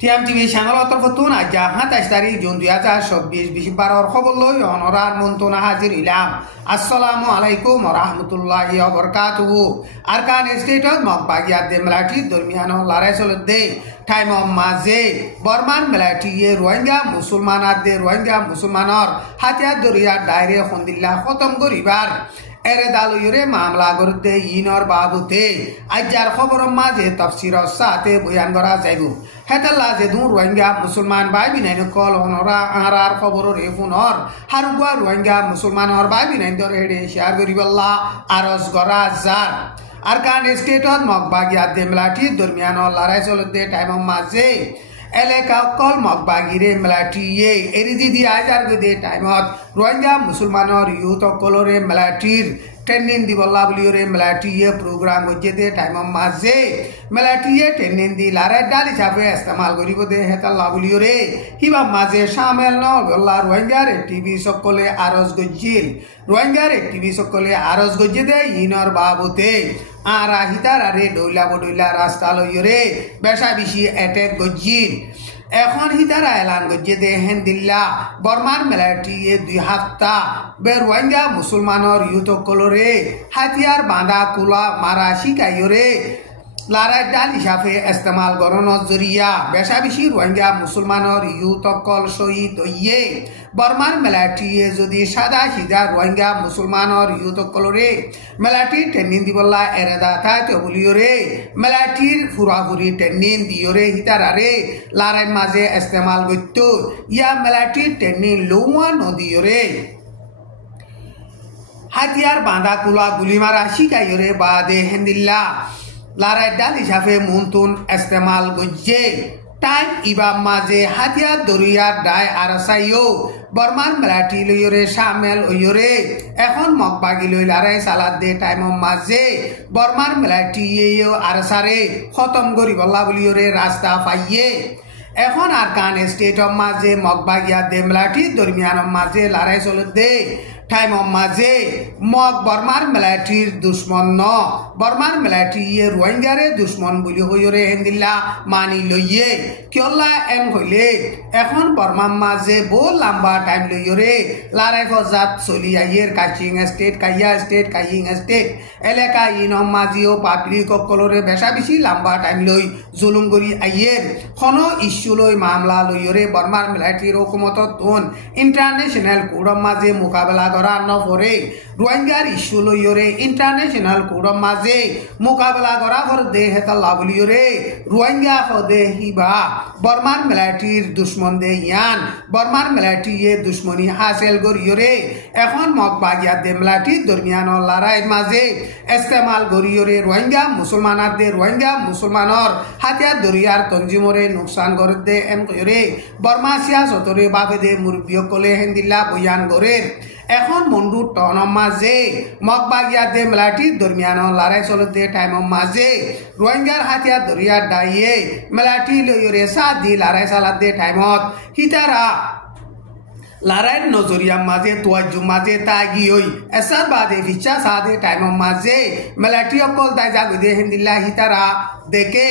TM TV চ্যানেলৰ তৰফতোন আজি 27 তাৰিখ জুন 2024 বিশবাৰৰ খবৰ লৈ অনৰাৰ মন্তনা হাজিৰ ইলাম। আসসালামু আলাইকুম ওয়া বারাকাতুহু। আরকান স্টেটত মকবাগিয়াত দে মেলাটি দরমিয়ান লড়াই চলতে টাইম মাঝে বর্মান মেলাটিয়ে রোহিঙ্গা মুসলমানাত দে রোহিঙ্গা মুসলমানর হাতিয়ার দরিয়া ডাইরে খন্দিল্লা খতম করিবার এরে দালুয়রে মামলা করতে ইনর বাবুতে আজার খবর মাঝে তফসির সাথে বয়ান করা যাইব। হেতাল্লা যে দু রোহিঙ্গা মুসলমান ভাই বিনাইন কল অনরা আরার খবর রে ফোনর হারুয়া রোহিঙ্গা মুসলমানর ভাই বিনাইন দরে শেয়ার করিবল্লা আরজ করা যার। আরকান স্টেটত মকবাগিয়াত দে মেলাটি দরমিয়ান লড়াই চলতে টাইম মাঝে এলাকা কল মকবাগিরে মেলাটিয়ে এরিজি দি আজার গদে টাইমত রোহিঙ্গা মুসলমানর ইউথ কলরে মেলাটির ট্রেনিং দিবল্লা বলিওরে মেলাটিয়ে প্রোগ্রাম হচ্ছে দে টাইম মাঝে মেলাটিয়ে ট্রেনিং দি লারে ডাল হিসাবে ইস্তেমাল করিব দে হেতাল্লা বলিওরে হিবা মাঝে সামেল ন বল্লা রোহিঙ্গার টিভি সকলে আরজ গজ্জিল রোহিঙ্গার টিভি সকলে আরজ গজ্জে দে ইনর বাবুতে আরা হিতারারে ডইলা বডইলা রাস্তা লইরে বেশা বেশি অ্যাটাক গজ্জিল। এখন হিতারা এলান গজ্জে দে হেন্দিল্লা বর্মার মেলাটিয়ে 2 হাফতা বে রোহিঙ্গা মুসলমানর ইউথ কলরে হাতিয়ার বাঁধা কুলা মারা শিকাইরে লারাই ডাল হিসাবে ইস্তেমাল গরণর জরিয়া বেশা বেশি রোহিঙ্গা মুসলমানর ইউথ কল শহীদ হইয়ে বর্মার মেলাটিয়ে যদি সাদা সিধা রোহিঙ্গা মুসলমানর ইউথ কলরে মেলাটি ট্রেনিং দিবল্লা এরেদা থাকতে বলিওরে মেলাটির ফুরাফুরি ট্রেনিং দিওরে হিতারারে লারাই মাঝে ইস্তেমাল করত ইয়া মেলাটির ট্রেনিং লৌয়া নদিওরে হাতিয়ার বাঁধা কুলা গুলি মারা শিকাইরে বাদে হেন্দিল্লা লারাই ডাল হিসাবে মুনতুন ইস্তেমাল গজ্জে টাইম ইবা মাঝে হাতিয়ার দরিয়ার ডাই আরসাইও বর্মান মেলাটি লইরে সামেল ওইরে এখন মকবাগি লই লারাই সালাদ দে টাইম মাঝে বর্মান মেলাটি আরসারে খতম করিবল্লা বলিওরে রাস্তা পাইয়ে এখন আরকান স্টেট মাঝে মকবাগিয়া দে মেলাটি দরমিয়ান মাঝে লড়াই চলতে টাইম মাঝে মক বর্মার মেলাটির দুশ্মন ন বর্মার মেলাটি রোহিঙ্গারে দুশ্মন বলি হইরে হেন্দিল্লা মানি লইয়ে কিয়ল্লা এন হইলে এখন বর্মার মাঝে বহু লম্বা টাইম লইরে লারাই ফজাত চলি আইয়ের কাচিং স্টেট কাইয়া স্টেট কাইং স্টেট এলাকা ইনম মাঝিও পাবলিক সকলরে বেশা বেশি লম্বা টাইম লই জুলুম করি আইয়ের খন ইস্যু লই মামলা লইরে বর্মার মেলাটির হুকুমত তুন ইন্টারন্যাশনাল কোর্টর মাঝে মোকাবেলা করা নপরে রোহিঙ্গার ইস্যু লইরে ইন্টারন্যাশনাল কোর্টর মাঝে মোকাবেলা করা ফর দে হেতাল্লা বলিওরে রোহিঙ্গা হদে হিবা বর্মার মেলাটির দুশ্মন দে ইয়ান বর্মার মেলাটি দুশ্মনী হাসিল করিওরে এখন মকবাগিয়া দে মেলাটি দরমিয়ান লড়াই মাঝে ইস্তেমাল করিওরে রোহিঙ্গা মুসলমানার দে রোহিঙ্গা মুসলমানর হাতিয়ার দরিয়ার তঞ্জিমরে নুকসান করে দে এন কইরে বর্মা সিয়াসতরে বাপে দে মুরব্বী কলে হেন্দিল্লা বয়ান করে এখন মন্ডু টন মাঝে মকবাগিয়া দে মেলাটি দরমিয়ান লড়াই চলতে টাইম মাঝে রোহিঙ্গার হাতিয়ার দরিয়ার ডাইয়ে মেলাটি লইরে সাত দি লড়াই চালাত দে টাইমত হিতারা লড়াইয়ের নজরিয়া মাঝে তোয়াজ্জু মাঝে তাগি হই এসার বাদে ফিচা সাদে টাইম মাঝে মেলাটি অকল দাই জাগদে হেন্দিল্লা হিতারা দেখে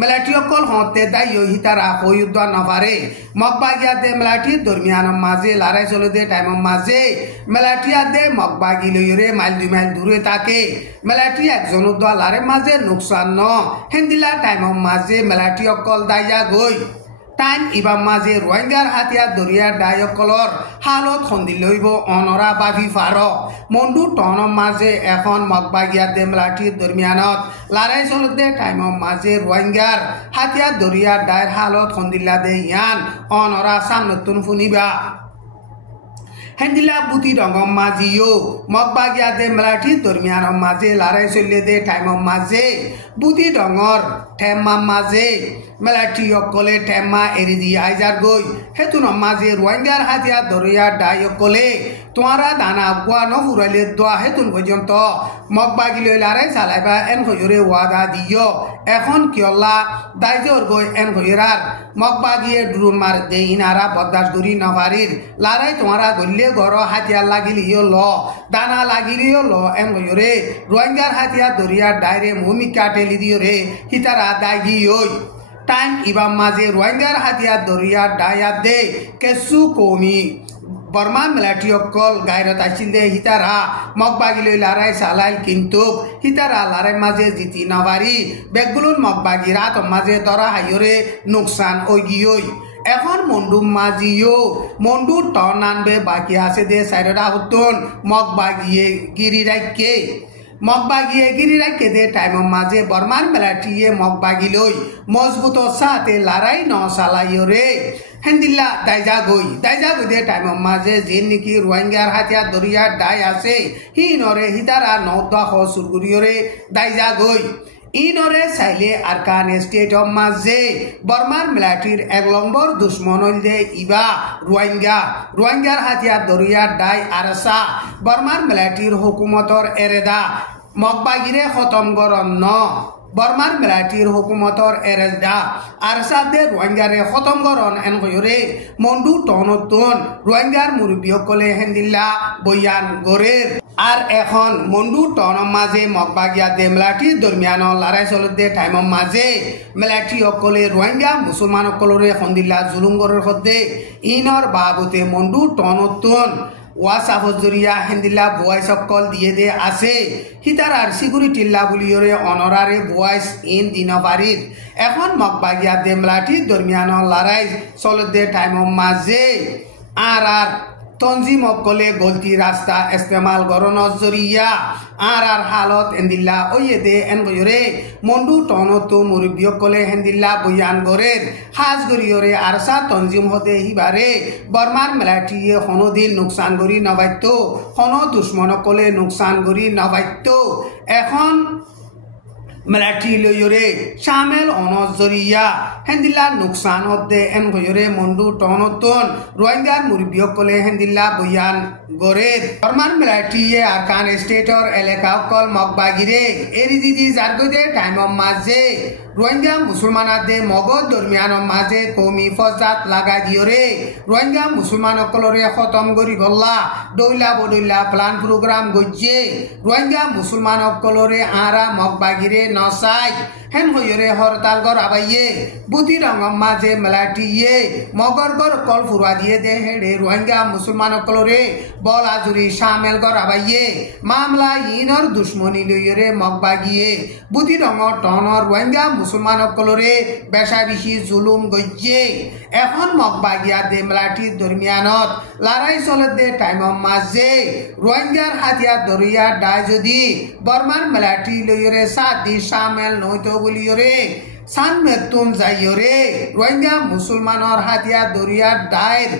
মেলাটি অকল হতে দাই হিতারা হইউদ্দ নপারে মকবাগিয়া দে মেলাটি দরমিয়ান মাঝে লড়াই চলে দে টাইম মাঝে মেলাটিয়া দে মকবাগি লইরে মাইল 2 মাইল দূরে থাকে মেলাটি একজন উদ্দ লারে মাঝে নুকসান ন হেন্দিল্লা টাইম মাঝে মেলাটি অকল দাই গই টাইম ইবা মাঝে রোহিঙ্গার হাতিয়ার দরিয়ার ডায়কলর হালত খন্দি লইব অনরা বাভি ফার মন্ডু টন মাঝে এখন মকবাগিয়া দে মেলাটির দরমিয়ানত লড়াই চলতে টাইম মাঝে রোহিঙ্গার হাতিয়ার দরিয়ার ডায়ের হালত খন্দিল্লা দে ইয়ান অনরা সামনতুন ফুনিবা হেন্দিল্লা বুতি রঙম মাঝিও মকবাগিয়া দে মেলাটি দরমিয়ান মাঝে লড়াই চললে দে টাইম মাঝে বুতি রঙর ঠেম্মা মাঝে মেলাটি অকলে ঠেম্মা এরি দিয়ে আইজার গই হেতুন মাঝে রোহিঙ্গার হাতিয়ার দরিয়ার ডাই অকলে তোমারা দানা গুয়া নফুরাইলে দোয়া হেতুন পর্যন্ত মকবাগি লই লড়াই চালাইবা এন হইরে ওয়াদা দিও এখন কিয়ল্লা দাইজর গই এন হইরার মকবাগিয়ে ড্রোন মার দে ইনারা বদাস করি নভারির লড়াই তোমারা গল্লে গড় হাতিয়ার লাগিলিও ল দানা লাগিলিও ল এন হইরে রোহিঙ্গার হাতিয়ার দরিয়ার ডাইরে ভূমিকা টেলি দিও রে হিতারা দাইগি ওই টাইম ইবাম মাঝে রোহিঙ্গার হাতিয়ার দরিয়ার ডায়াত দে কেসু কমি বর্মা মিলিটারি অকল গায়রত আছিল দে হিতারা মগবাগিলৈ লারাই চালাইল কিন্তু হিতারা লারাই মাঝে জিতি নবারি বেগগুলোর মগবাগিরা তো মাঝে দরা হাইরে নোকসান ওই গিয়ে এখন মন্ডু মাজিও মন্ডু টন আনবে বাকি আছে দে সাইডা হতন মগবাগিয়ে গিরি রাখে দে টাইম মাঝে বর্মার মিলিটারিয়ে মগবাগিলৈ মজবুত সাথে লড়াই ন চালাইও রে হেন্দিল্লা দাইজা গই দে টাইম মাঝে যে নাকি রোহিঙ্গার হাতিয়ার দরিয়ার দায় আছে হি নরে হিতারা নৌদা সুরগুরিয়রে দাইজা গই ইনরে চাইলে আরকান স্টেট অফ মাঝে বর্মার মিলিটারির 1 নম্বর দুশ্মন হইল দে ইবা রোহিঙ্গার হাতিয়ার দরিয়ার দায় আরসা বর্মার মিলিটারির হুকুমতর এরেদা মগবাগিরে খতম গরম ন বর্মার মিলিটারির হুকুমতর এরেদা আরসাদে রোহিঙ্গারে খতম গরন এন কয়রে মন্ডু টনতুন রোহিঙ্গার মুরব্বীসকলে হেন্দিল্লা বয়ান গরের আর এখন মন্ডু টন মাঝে মগবাগিয়া দে মিলিটারির দরমিয়ান লড়াই চলতে টাইম মাঝে মিলিটারি সকলে রোহিঙ্গা মুসলমান সকলরে হন্দিল্লা জুলুম গরের সদ্যে ইনর বাবতে মন্ডু টনতুন ওয়াসাফত জরিয়া হেন্দিল্লা ভয়েস সকল দিয়ে দে আছে হিতারার সিকিউরিটি লাগুলিয়রে অনরারে ভয়েস ইন দিনবারির এখন মগবাগিয়া দে মিলিটারির দরমিয়ান লড়াই চলতে টাইম মাঝে আর তঞ্জিম অকলে গলতি রাস্তা ইস্তেমাল গরনর জরিয়া আর হালত হেন্দিল্লা ওয়ে দে এন গয়রে মন্ডু টনতো মুরব্বী অকলে হেন্দিল্লা বয়ান গরের হাজ গরিয়রে আরসা তঞ্জিম হতে হিবারে বর্মার মিলিটারিয়ে হনদিন নোকসান গরি নবাইত হন দুশ্মন অকলে নোকসান গরি নবাইত এখন মিলিটারি লয়রে শামেল অনজরিয়া হেন্দিল্লা নোকসান দে এন গয়রে মন্ডু টনতন রোহিঙ্গার মুরব্বী সকলে হেন্দিল্লা বয়ান গরের বর্মার মিলিটারিয়ে আরকান স্টেটর এলাকা অকল মগবাগিরে এরি দিদি জারগদে টাইম মাঝে রোহিঙ্গা মুসলমানাদে মগজ দরমিয়ান মাঝে কমি ফজাত লাগা দিয়রে রোহিঙ্গা মুসলমান সকলরে খতম করি গল্লা দৈলা বদৈলা প্লান প্রোগ্রাম গজ্জে রোহিঙ্গা মুসলমান সকলরে আরা মগবাগিরে নসাই হেন হইরে হরতাল গর আবাইয়ে বুতি রঙম মাঝে মিলিটারিয়ে মগর গর কল ফুরা দিয়ে দে হেডে রোহিঙ্গা মুসলমান সকলরে বল আজুরি শামেল গর আবাইয়ে মামলা ইনর দুশ্মনী লইরে মগবাগিয়ে বুতি রঙ টনর রোহিঙ্গা মুসলমান সকলরে বেশা বেশি জুলুম গজ্জে এখন মগবাগিয়া দে মিলিটারির দরমিয়ানত লড়াই চলতে টাইম মাঝে রোহিঙ্গার হাতিয়ার দরিয়ার দায় যদি বর্মার মিলিটারি লইরে সাত দি শামেল নইতো বলিয়রে সান মেতুন যাইয়রে রোহিঙ্গা মুসলমানর হাতিয়ার দরিয়ার দায়ের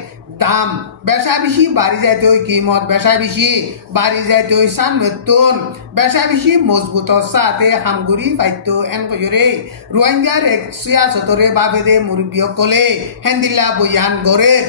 দাম বেশা বেশি বাড়ি যাইতে ওই কিমত বেশা বেশি বাড়ি যাইতে ওই সান মেতুন বেশা বেশি মজবুত সাথে হামগুড়ি পাইত এন কয়রে রোহিঙ্গার এক সিয়াসতরে বাবেদে মুরব্বী সকলে হেন্দিল্লা বয়ান গরের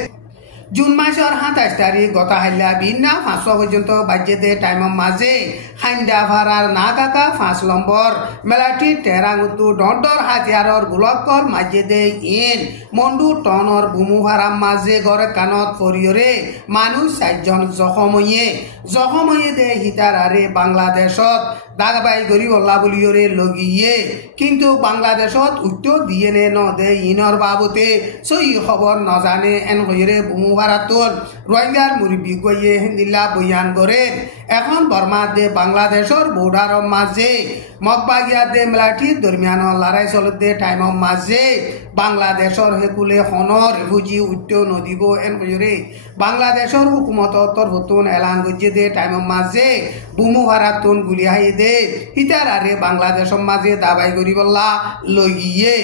জুন মাসের 27 তারিখ গত হাইলা বিনা 500 পর্যন্ত বাজেতে টাইম মাঝে খাইন্দা ভাড়ার না কাকা 5 নম্বর মিলিটারি টেরাঙুতু ডন্ডর হাতিয়ারর গোলকর মাঝে দে ইন মন্ডু টনর বুমু ভাড়া মাঝে গড়ে কানত পরিয়রে মানুষ 4 জন জখময়ে দে হিতারারে বাংলাদেশত দাগাবাই গরিব অল্লা বলিয়রে লগিয়ে কিন্তু বাংলাদেশত উত্তর দিয়ে নে ন দে ইনর বাবতে সই খবর নজানে এন গইরে বুমু ভাড়াতল রোহিঙ্গার মুরব্বী গইয়ে হেন্দিল্লা বয়ান করে এখন বর্মা দে বাংলাদেশর বর্ডার মাঝে মগবাগিয়া দে মিলিটারির দরমিয়ান লড়াই চলতে টাইম মাঝে বাংলাদেশর হেকুলে হন রেফিউজি উত্তর নদীব এন গইরে বাংলাদেশর হুকুমত তরফতুন এলান গজ্জে দে টাইম মাঝে বুমু ভাড়াতুন গুলিয়াই দে হিতারারে বাংলাদেশের মাঝে দাবাই গরিবল্লা লগিয়ে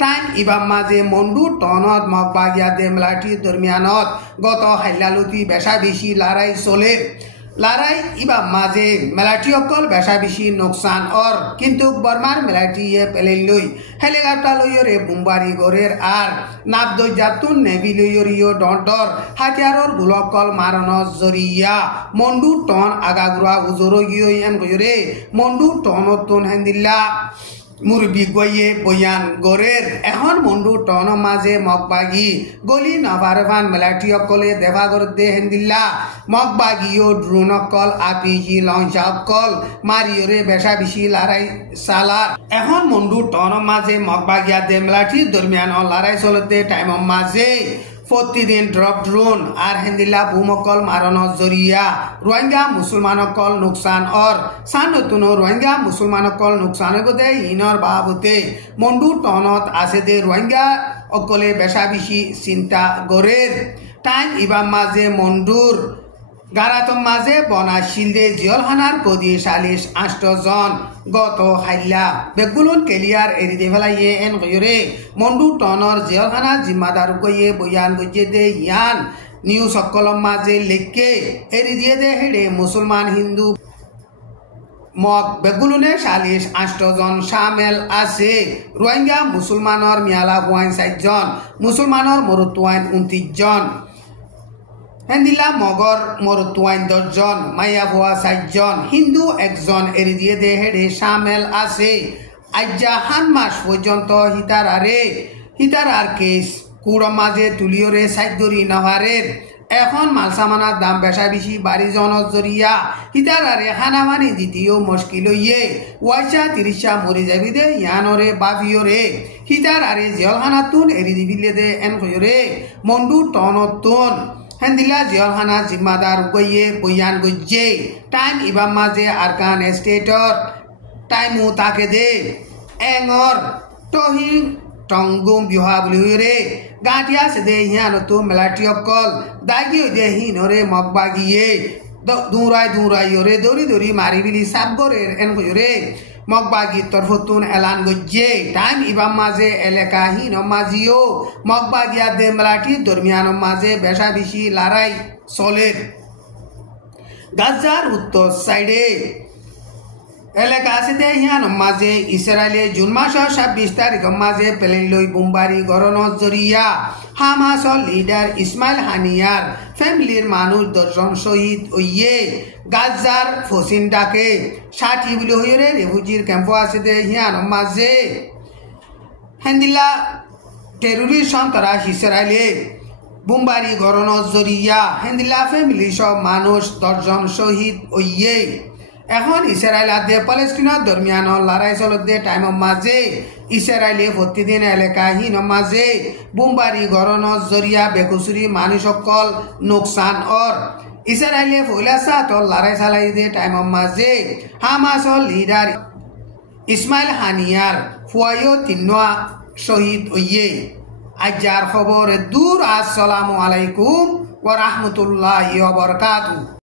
টাইম ইবাম মাঝে মন্ডু টনত মগবাগিয়া দে মিলিটারির দরমিয়ানত গত হাইলালতি বেশা বেশি লড়াই চলে লড়াই ইবাম মাঝে মিলিটারি অকল বেশা বেশি নোকসান অর কিন্তু বর্মার মিলিটারিয়ে পেলেন লই হেলিকপ্টার লইয়রে বুম্বারি গরের আর নাবদজাতুন নেভি লইয়রিও ডন্ডর হাতিয়ারর গুলকল মারণর জরিয়া মন্ডু টন আগাগুড়া উজর গিয়ে এন গইরে মন্ডু টনতুন হেন্দিল্লা মুরবি গয়ে বয়ান গরের এখন মন্ডু টন মাঝে মগবাগি গলি নভারভান মেলাটি অকলে দেভাগর দে হেন্দিল্লা মগবাগি ও ড্রোন অকল আপিজি লঞ্চা অকল মারিওরে বেশা বেশি লড়াই সালার এখন মন্ডু টন মাঝে মগবাগিয়া দে মেলাটি দরমিয়ান লড়াই চলতে টাইম মাঝে প্রতিদিন ড্রপ ড্রোন আর হেন্দিল্লা ভূমকল মারণর জরিয়া রোহিঙ্গা মুসলমানকল নোকসান অর সান নতুন রোহিঙ্গা মুসলমানকল নোকসান বোধে ইনর বাবতে মন্ডু টনত আছে দে রোহিঙ্গা অকলে বেশা বেশি চিন্তা গরের টাইম ইবাম মাঝে মন্ডুর গারাতম মাঝে বনাশিল দে জিয়লহানার কদি 8 জন গত হাইলা বেগুলুন কেলিয়ার এরি দে ফেলাইয়ে এন গয়রে মন্ডু টনর জিয়লহানা জিম্মাদার গয়ে বয়ান গজে দে ইয়ান নিউজ সকলম মাঝে লেখকে এরি দিয়ে দে হেডে মুসলমান হিন্দু মগ বেগুলুনে 8 জন সামেল আছে রোহিঙ্গা মুসলমানর মিয়ালা 60 জন মুসলমানর মরুতুয়াইন 29 জন হেন্দিলা মগর মরুতুয়াইন 10 জন মাইয়া ভুয়া 60 জন হিন্দু 1 জন এরি দিয়ে দে হেডে সামেল আছে আজ্জা হান মাস পর্যন্ত হিতারার কেস কুড়ম মাঝে তুলিওরে সাইদরি নহারের এখন মালসামানার দাম বেশা বেশি বাড়ি জনের জরিয়া হিতারারে হানামানি দ্বিতীয় মুশকিল ইয়ে ওয়াইসা 30 মরি যাবি দে ইয়ানরে বাভিওরে হিতারারে জিয়লহানাতুন এরি দিবিলে দে এন কয়রে মন্ডু টনতুন হেন্দিলা জিয়লহানা জিম্মাদার গইয়ে বয়ান গজ্জে টাইম ইবাম মাঝে আরকান স্টেটর টাইমু তাকে দে এঙর টহিং টংগুম বিহা বুলিরে গাঁটিয়া সেদে হিয়ানতো মেলাটি অকল দাগি দে হিনরে মগবাগিয়ে দুরাই ওরে দরি মারি বিলি সাবগরের এন কয়রে মগবাগি তরফতুন এলান গজ্জে টাইম ইবাম মাঝে এলাকা হিন মাঝিও মগবাগিয়া দে মেলাটি দরমিয়ান মাঝে বেশা বেশি লড়াই চলের গাজার উত্তর সাইডে এলাকা আছে দে হিয়ান মাঝে ইসরায়েলে জুন মাসের 26 তারিখ মাঝে পেলেলই বোমবারি গরনের জরিয়া হামাসর লিডার ইসমাইল হানিয়ার ফ্যামিলির মানুষ 10 জন শহীদ হইয়ে গাজার ফসিন ডাকে 60 বলে হইরে রেফুজির ক্যাম্প আছে দে হিয়ান মাঝে হেন্দিলা টেররিস্ট সন্ত্রাস ইসরায়েলে বোমবারি গরনের জরিয়া হেন্দিলা ফ্যামিলি সব মানুষ 10 জন শহীদ হইয়ে এখন ইসরায়েল আদে প্যালেস্টিনার দরমিয়ান লড়াই চলতে টাইম মাঝে ইসরায়েলে প্রতিদিন এলাকা হিন মাঝে বোমবারি গরনের জরিয়া বেকুসুরি মানুষ সকল নোকসান অর ইসরায়েলে ফৈলাসাত লড়াই চালাই দে টাইম মাঝে হামাসর লিডার ইসমাইল হানিয়ার ফুয়াইও 3 শহীদ হইয়ে আজার খবর দূর আসসালামু আলাইকুম ওয়া রাহমাতুল্লাহি ওয়া বারাকাতুহু।